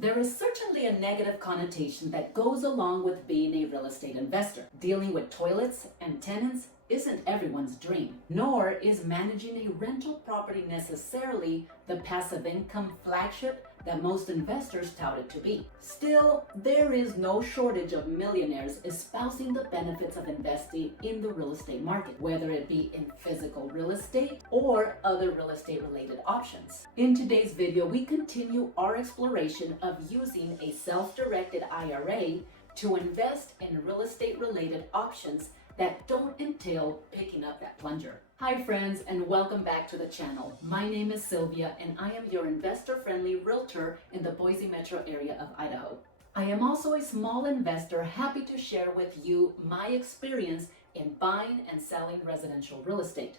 There is certainly a negative connotation that goes along with being a real estate investor. Dealing with toilets and tenants isn't everyone's dream, nor is managing a rental property necessarily the passive income flagship that most investors tout it to be. Still, there is no shortage of millionaires espousing the benefits of investing in the real estate market, whether it be in physical real estate or other real estate related options. In today's video, we continue our exploration of using a self-directed IRA to invest in real estate related options that don't entail picking up that plunger. Hi friends, and welcome back to the channel. My name is Sylvia and I am your investor-friendly realtor in the Boise metro area of Idaho. I am also a small investor happy to share with you my experience in buying and selling residential real estate.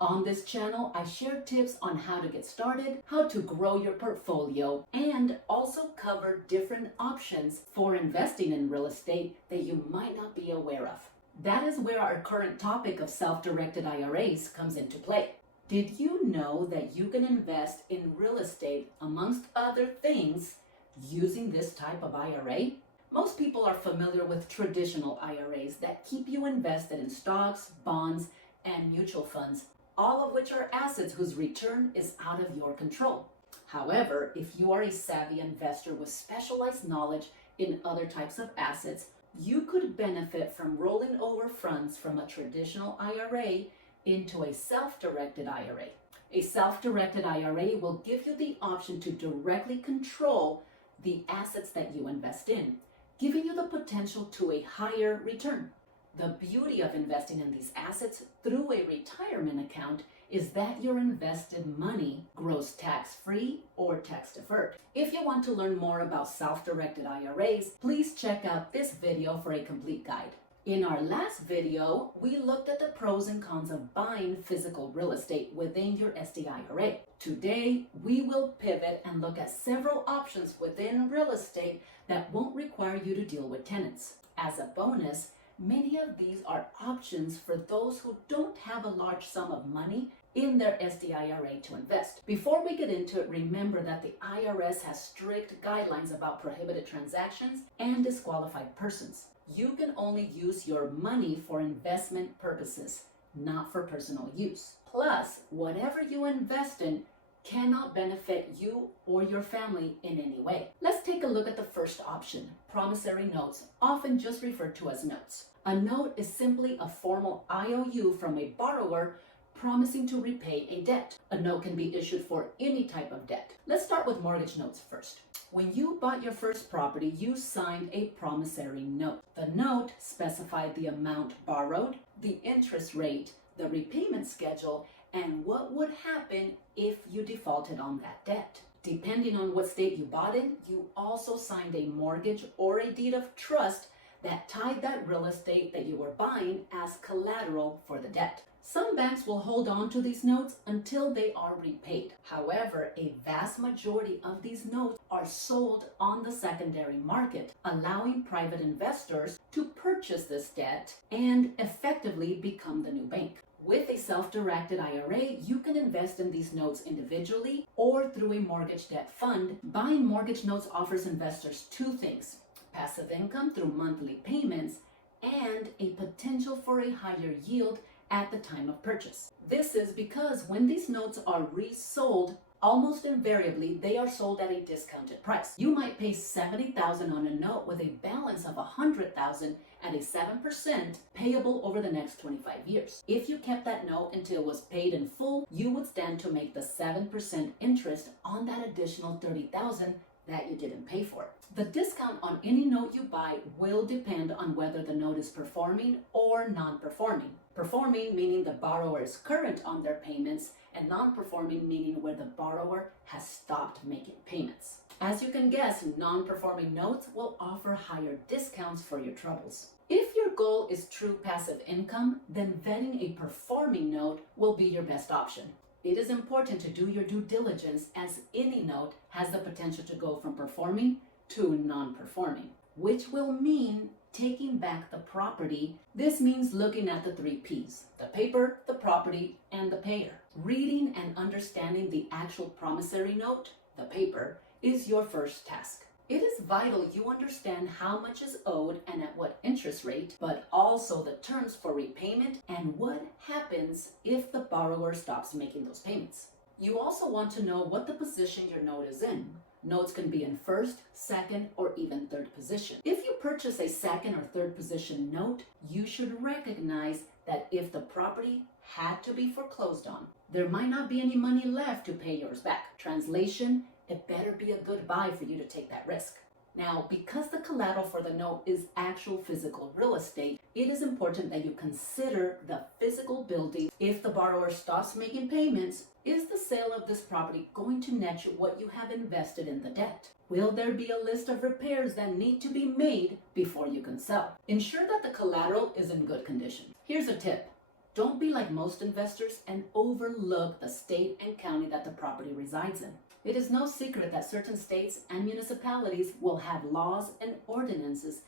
On this channel, I share tips on how to get started, how to grow your portfolio, and also cover different options for investing in real estate that you might not be aware of. That is where our current topic of self-directed IRAs comes into play. Did you know that you can invest in real estate, amongst other things, using this type of IRA? Most people are familiar with traditional IRAs that keep you invested in stocks, bonds, and mutual funds, all of which are assets whose return is out of your control. However, if you are a savvy investor with specialized knowledge in other types of assets, you could benefit from rolling over funds from a traditional IRA into a self-directed IRA. A self-directed IRA will give you the option to directly control the assets that you invest in, giving you the potential to a higher return. The beauty of investing in these assets through a retirement account is that your invested money grows tax-free or tax-deferred. If you want to learn more about self-directed IRAs, please check out this video for a complete guide. In our last video, we looked at the pros and cons of buying physical real estate within your SDIRA. Today, we will pivot and look at several options within real estate that won't require you to deal with tenants. As a bonus, many of these are options for those who don't have a large sum of money in their SDIRA to invest. Before we get into it, remember that the IRS has strict guidelines about prohibited transactions and disqualified persons. You can only use your money for investment purposes, not for personal use. Plus, whatever you invest in cannot benefit you or your family in any way. Let's take a look at the first option, promissory notes, often just referred to as notes. A note is simply a formal IOU from a borrower promising to repay a debt. A note can be issued for any type of debt. Let's start with mortgage notes first. When you bought your first property, you signed a promissory note. The note specified the amount borrowed, the interest rate, the repayment schedule, and what would happen if you defaulted on that debt. Depending on what state you bought in, you also signed a mortgage or a deed of trust that tied that real estate that you were buying as collateral for the debt. Some banks will hold on to these notes until they are repaid. However, a vast majority of these notes are sold on the secondary market, allowing private investors to purchase this debt and effectively become the new bank. With a self-directed IRA, you can invest in these notes individually or through a mortgage debt fund. Buying mortgage notes offers investors two things: passive income through monthly payments and a potential for a higher yield at the time of purchase. This is because when these notes are resold, almost invariably they are sold at a discounted price. You might pay $70,000 on a note with a balance of $100,000 at a 7% payable over the next 25 years. If you kept that note until it was paid in full, you would stand to make the 7% interest on that additional $30,000 that you didn't pay for. The discount on any note you buy will depend on whether the note is performing or non-performing. Performing meaning the borrower is current on their payments, and non-performing meaning where the borrower has stopped making payments. As you can guess, non-performing notes will offer higher discounts for your troubles. If your goal is true passive income, then vetting a performing note will be your best option. It is important to do your due diligence, as any note has the potential to go from performing to non-performing, which will mean taking back the property. This means looking at the 3 P's: the paper, the property, and the payer. Reading and understanding the actual promissory note, the paper, is your first task. vital you understand how much is owed and at what interest rate, but also the terms for repayment and what happens if the borrower stops making those payments. You also want to know what the position your note is in. Notes can be in first, second, or even third position. If you purchase a second or third position note, you should recognize that if the property had to be foreclosed on, there might not be any money left to pay yours back. Translation, it better be a good buy for you to take that risk. Now, because the collateral for the note is actual physical real estate, it is important that you consider the physical building. If the borrower stops making payments, is the sale of this property going to net you what you have invested in the debt? Will there be a list of repairs that need to be made before you can sell? Ensure that the collateral is in good condition. Here's a tip. Don't be like most investors and overlook the state and county that the property resides in. It is no secret that certain states and municipalities will have laws and ordinances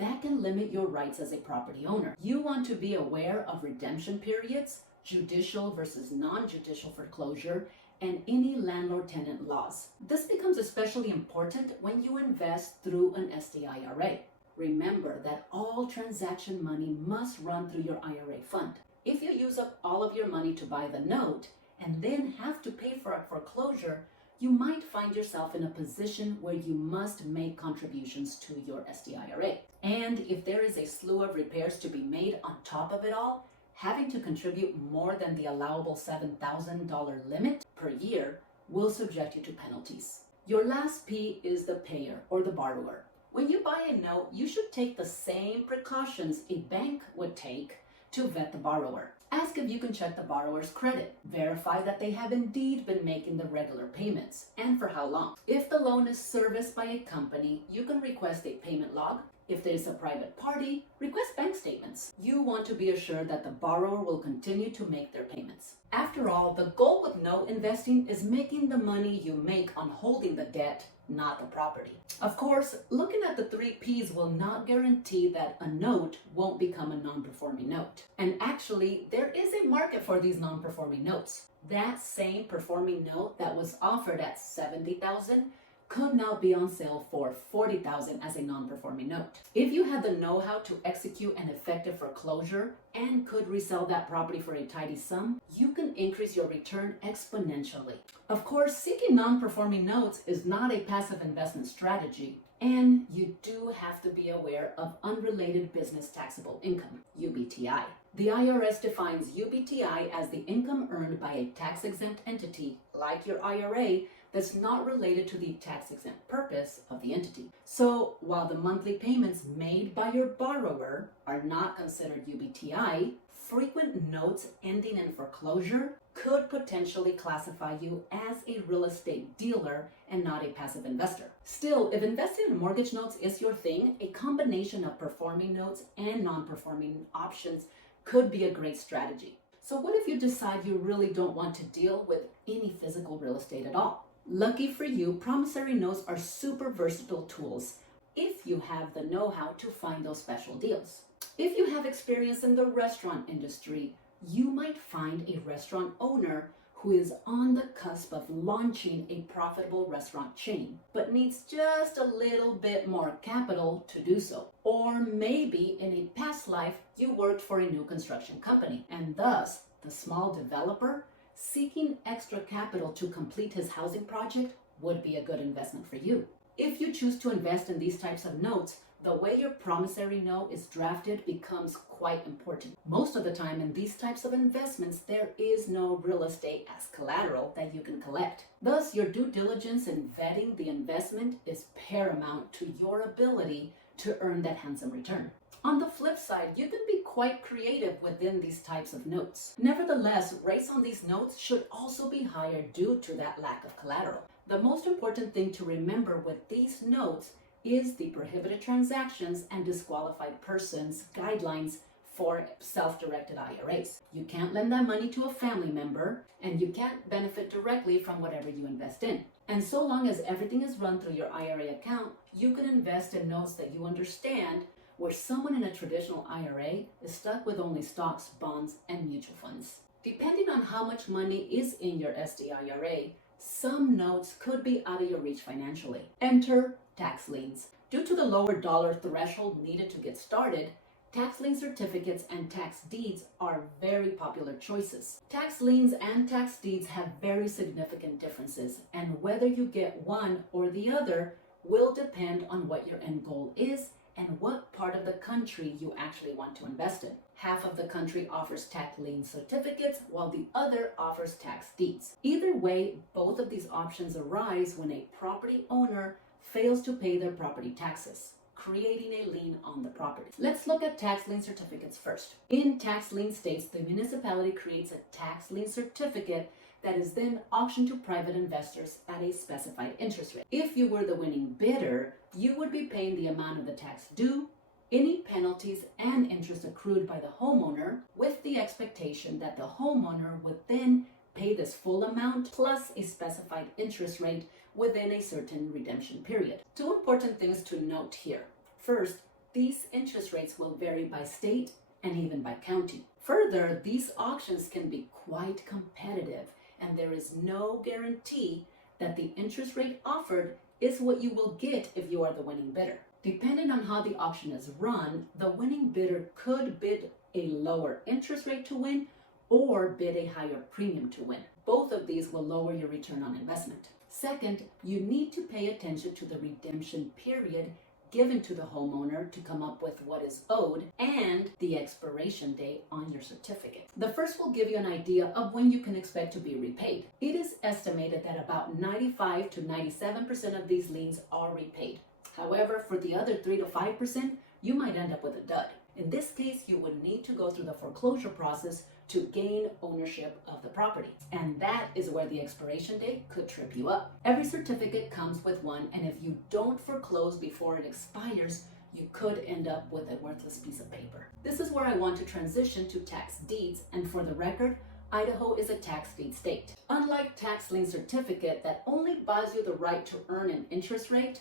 that can limit your rights as a property owner. You want to be aware of redemption periods, judicial versus non-judicial foreclosure, and any landlord-tenant laws. This becomes especially important when you invest through an IRA. Remember that all transaction money must run through your IRA fund. If you use up all of your money to buy the note and then have to pay for a foreclosure, you might find yourself in a position where you must make contributions to your IRA. And if there is a slew of repairs to be made on top of it all, having to contribute more than the allowable $7,000 limit per year will subject you to penalties. Your last P is the payer or the borrower. When you buy a note, you should take the same precautions a bank would take to vet the borrower. Ask if you can check the borrower's credit. Verify that they have indeed been making the regular payments and for how long. If the loan is serviced by a company, you can request a payment log. If there is a private party, request bank statements. You want to be assured that the borrower will continue to make their payments. After all, the goal with note investing is making the money you make on holding the debt, not the property. Of course, looking at the 3 Ps will not guarantee that a note won't become a non-performing note. And actually, there is a market for these non-performing notes. That same performing note that was offered at $70,000 could now be on sale for $40,000 as a non-performing note. If you have the know-how to execute an effective foreclosure and could resell that property for a tidy sum, you can increase your return exponentially. Of course, seeking non-performing notes is not a passive investment strategy, and you do have to be aware of unrelated business taxable income, UBTI. The IRS defines UBTI as the income earned by a tax-exempt entity like your IRA that's not related to the tax-exempt purpose of the entity. So while the monthly payments made by your borrower are not considered UBTI, frequent notes ending in foreclosure could potentially classify you as a real estate dealer and not a passive investor. Still, if investing in mortgage notes is your thing, a combination of performing notes and non-performing options could be a great strategy. So what if you decide you really don't want to deal with any physical real estate at all? Lucky for you, promissory notes are super versatile tools if you have the know-how to find those special deals. If you have experience in the restaurant industry, you might find a restaurant owner who is on the cusp of launching a profitable restaurant chain, but needs just a little bit more capital to do so. Or maybe in a past life, you worked for a new construction company, and thus the small developer seeking extra capital to complete his housing project would be a good investment for you. If you choose to invest in these types of notes, the way your promissory note is drafted becomes quite important. Most of the time in these types of investments, there is no real estate as collateral that you can collect. Thus, your due diligence in vetting the investment is paramount to your ability to earn that handsome return. On the flip side, you can be quite creative within these types of notes. Nevertheless, rates on these notes should also be higher due to that lack of collateral. The most important thing to remember with these notes is the prohibited transactions and disqualified persons guidelines for self-directed IRAs. You can't lend that money to a family member, and you can't benefit directly from whatever you invest in. And so long as everything is run through your IRA account, you can invest in notes that you understand, where someone in a traditional IRA is stuck with only stocks, bonds, and mutual funds. Depending on how much money is in your IRA, some notes could be out of your reach financially. Enter tax liens. Due to the lower dollar threshold needed to get started, tax lien certificates and tax deeds are very popular choices. Tax liens and tax deeds have very significant differences, and whether you get one or the other will depend on what your end goal is and what part of the country you actually want to invest in. Half of the country offers tax lien certificates, while the other offers tax deeds. Either way, both of these options arise when a property owner fails to pay their property taxes, creating a lien on the property. Let's look at tax lien certificates first. In tax lien states, the municipality creates a tax lien certificate that is then auctioned to private investors at a specified interest rate. If you were the winning bidder, you would be paying the amount of the tax due, any penalties and interest accrued by the homeowner, with the expectation that the homeowner would then pay this full amount plus a specified interest rate within a certain redemption period. Two important things to note here. First, these interest rates will vary by state and even by county. Further, these auctions can be quite competitive, and there is no guarantee that the interest rate offered is what you will get if you are the winning bidder. Depending on how the auction is run, the winning bidder could bid a lower interest rate to win or bid a higher premium to win. Both of these will lower your return on investment. Second, you need to pay attention to the redemption period given to the homeowner to come up with what is owed and the expiration date on your certificate. The first will give you an idea of when you can expect to be repaid. It is estimated that about 95 to 97% of these liens are repaid. However, for the other 3 to 5%, you might end up with a dud. In this case, you would need to go through the foreclosure process to gain ownership of the property. And that is where the expiration date could trip you up. Every certificate comes with one, and if you don't foreclose before it expires, you could end up with a worthless piece of paper. This is where I want to transition to tax deeds, and for the record, Idaho is a tax deed state. Unlike tax lien certificate that only buys you the right to earn an interest rate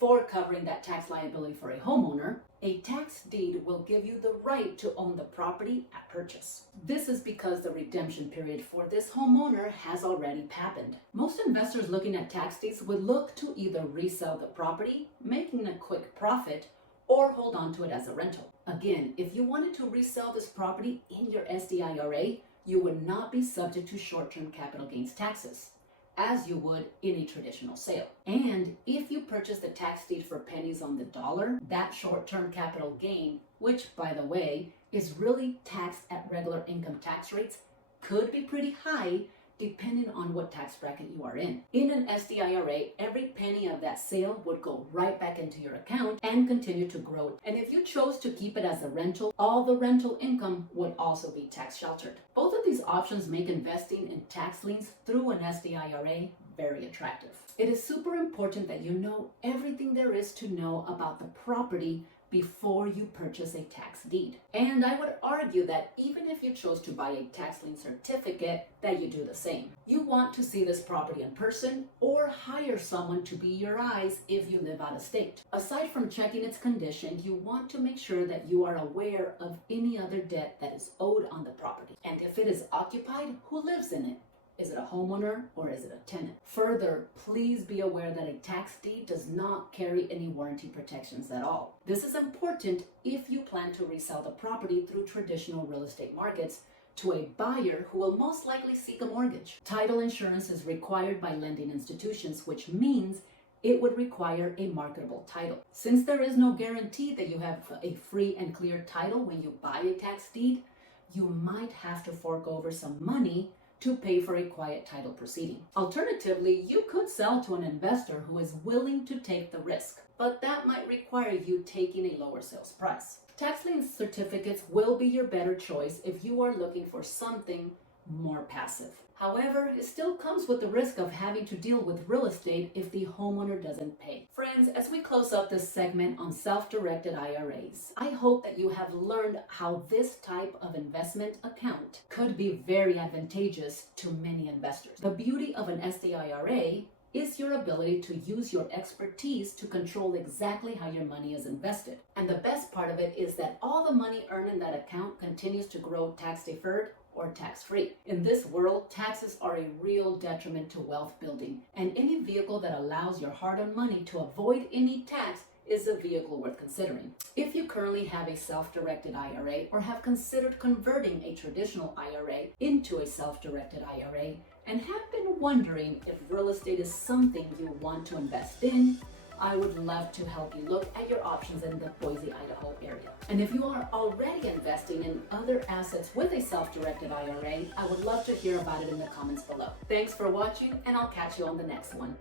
for covering that tax liability for a homeowner, a tax deed will give you the right to own the property at purchase. This is because the redemption period for this homeowner has already happened. Most investors looking at tax deeds would look to either resell the property, making a quick profit, or hold on to it as a rental. Again, if you wanted to resell this property in your SDIRA, you would not be subject to short-term capital gains taxes, as you would in a traditional sale. And if you purchase the tax deed for pennies on the dollar, that short-term capital gain, which by the way is really taxed at regular income tax rates, could be pretty high depending on what tax bracket you are in. In an SDIRA, every penny of that sale would go right back into your account and continue to grow. And if you chose to keep it as a rental, all the rental income would also be tax sheltered. Both of these options make investing in tax liens through an SDIRA very attractive. It is super important that you know everything there is to know about the property before you purchase a tax deed. And I would argue that even if you chose to buy a tax lien certificate, that you do the same. You want to see this property in person or hire someone to be your eyes if you live out of state. Aside from checking its condition, you want to make sure that you are aware of any other debt that is owed on the property. And if it is occupied, who lives in it? Is it a homeowner or is it a tenant? Further, please be aware that a tax deed does not carry any warranty protections at all. This is important if you plan to resell the property through traditional real estate markets to a buyer who will most likely seek a mortgage. Title insurance is required by lending institutions, which means it would require a marketable title. Since there is no guarantee that you have a free and clear title when you buy a tax deed, you might have to fork over some money to pay for a quiet title proceeding. Alternatively, you could sell to an investor who is willing to take the risk, but that might require you taking a lower sales price. Tax lien certificates will be your better choice if you are looking for something more passive. However, it still comes with the risk of having to deal with real estate if the homeowner doesn't pay. Friends, as we close up this segment on self-directed IRAs, I hope that you have learned how this type of investment account could be very advantageous to many investors. The beauty of an SDIRA is your ability to use your expertise to control exactly how your money is invested. And the best part of it is that all the money earned in that account continues to grow tax deferred or tax-free. In this world, taxes are a real detriment to wealth building, and any vehicle that allows your hard-earned money to avoid any tax is a vehicle worth considering. If you currently have a self-directed IRA or have considered converting a traditional IRA into a self-directed IRA and have been wondering if real estate is something you want to invest in, I would love to help you look at your options in the Boise, Idaho area. And if you are already investing in other assets with a self-directed IRA, I would love to hear about it in the comments below. Thanks for watching, and I'll catch you on the next one.